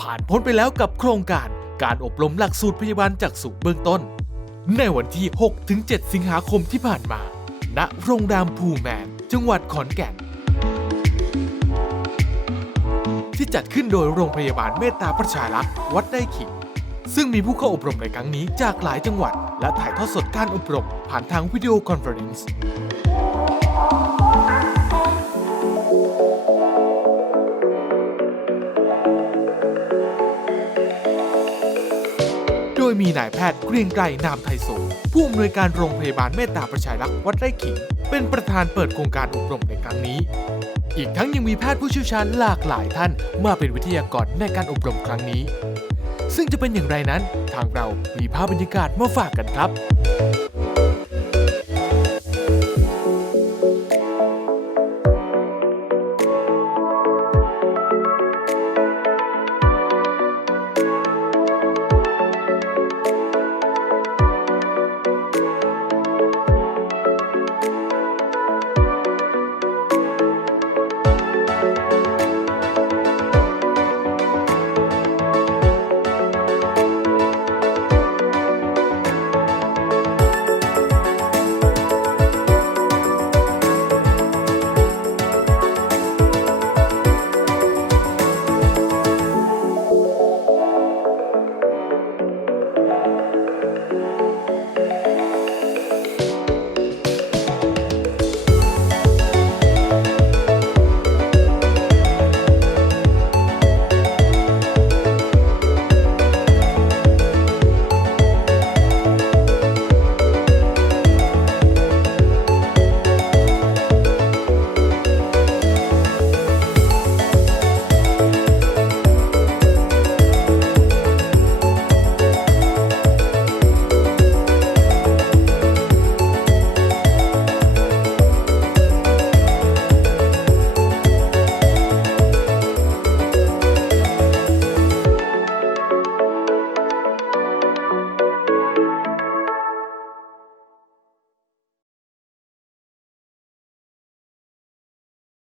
ผ่านพ้นไปแล้วกับโครงการการอบรมหลักสูตรพยาบาลจากสูเบื้องต้น ในวันที่ 6-7 สิงหาคมที่ผ่านมา ณ โรงแรมพูแมน จังหวัดขอนแก่น ที่จัดขึ้นโดยโรงพยาบาลเมตตาประชารักษ์วัดไร่ขิงซึ่งมีผู้เข้าอบรมในครั้งนี้จากหลายจังหวัด และถ่ายทอดสดการอบรมผ่านทางวิดีโอคอนเฟอเรนซ์ ยมีนายแพทย์เกรียงไกรนามไทยสงผู้อำนวยการโรงพยาบาลเมตตาประชารักษ์วัดไร่ขิง เป็นประธานเปิดโครงการอบรมในครั้งนี้ อีกทั้งยังมีแพทย์ผู้เชี่ยวชาญหลากหลายท่านมาเป็นวิทยากรในการอบรมครั้งนี้ ซึ่งจะเป็นอย่างไรนั้น ทางเรามีภาพบรรยากาศมาฝากกันครับ